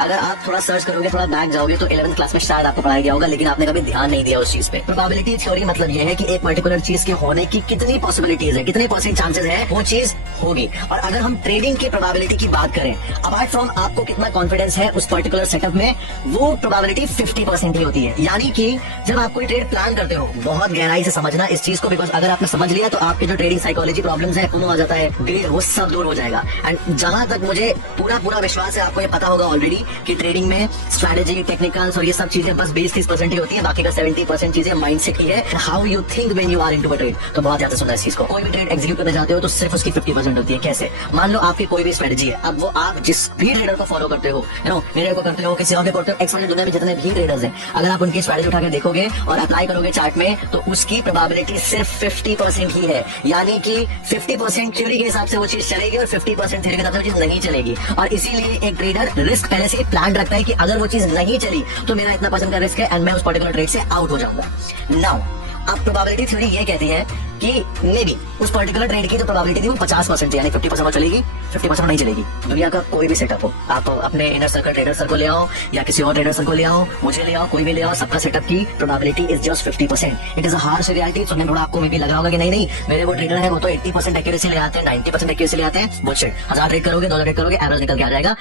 अगर आप थोड़ा सर्च करोगे, थोड़ा बैक जाओगे तो 11th क्लास में शायद आपको पढ़ाया गया होगा, लेकिन आपने कभी ध्यान नहीं दिया उस चीज पे। प्रोबेबिलिटी थ्योरी मतलब ये है कि एक पर्टिकुलर चीज के होने की कितनी पॉसिबिलिटीज है, कितने परसेंट चांसेस है वो चीज होगी। और अगर हम ट्रेडिंग की प्रोबेबिलिटी की बात करें, अपार्ट फ्रॉम आपको कितना कॉन्फिडेंस है उस पर्टिकुलर सेटअप में, वो प्रोबेबिलिटी 50% ही होती है। यानी कि जब आप कोई ट्रेड प्लान करते हो, बहुत गहराई से समझना इस चीज को, बिकॉज अगर आपने समझ लिया तो आपके जो ट्रेडिंग साइकोलॉजी प्रॉब्लम्स है, आ जाता है ग्रेड, वो सब दूर हो जाएगा। एंड जहां तक मुझे पूरा विश्वास है, आपको ये पता होगा ऑलरेडी कि ट्रेडिंग में स्ट्रैटेजी, टेक्निकल्स और ये सब चीजें बस 20-30% ही होती है, बाकी का 70% चीजें माइंडसेट की है, how you think when you are into a trade. तो बहुत ज्यादा सुना इस चीज को। कोई भी ट्रेड एग्जीक्यूट करने जाते हो तो सिर्फ उसकी 50% होती है। कैसे? मान लो आपकी कोई भी स्ट्रैटेजी है, अब वो आप जिस भी ट्रेडर को फॉलो करते हो, मेरे को करते हो, किसी और को करते हो, एक्स वाली दुनिया में जितने भी ट्रेडर्स हैं, अगर आप उनकी स्ट्रैटेजी उठा के देखोगे और अप्लाई करोगे चार्ट में, तो उसकी प्रोबेबिलिटी सिर्फ 50% ही है। यानी कि 50% थ्योरी के हिसाब से वो चीज चलेगी और 50% थ्योरी के हिसाब से वो चीज नहीं चलेगी। और इसीलिए एक ट्रेडर रिस्क पहले से प्लान रखता है कि अगर वो चीज नहीं चली तो मेरा इतना % का रिस्क है एंड मैं उस पर्टिकुलर ट्रेड से आउट हो जाऊंगा। नाउ अब प्रोबेबिलिटी थ्योरी ये कहती है कि मे बी उस पर्टिकुलर ट्रेड की जो प्रोबेबिलिटी थी वो 50% यानी 50% चलेगी, 50% नहीं चलेगी। दुनिया का कोई भी सेटअप हो, आप अपने इनर सर्कल ट्रेडर सर को ले आओ या किसी और ट्रेडर सर को ले आओ, मुझे ले आओ, कोई भी ले आओ, सबका सेटअप की probability is just 50%। It is a harsh reality. सुनने थोड़ा आपको मे बी लग रहा होगा कि नहीं मेरे वो ट्रेडर है वो तो 80% एक्यूरेसी ले आते हैं, 90% एक्यूरेसी ले आते हैं। बुलशिट। 1000 ट्रेड करोगे, 2000 ट्रेड करोगे, एवरेज निकल के आ जाएगा।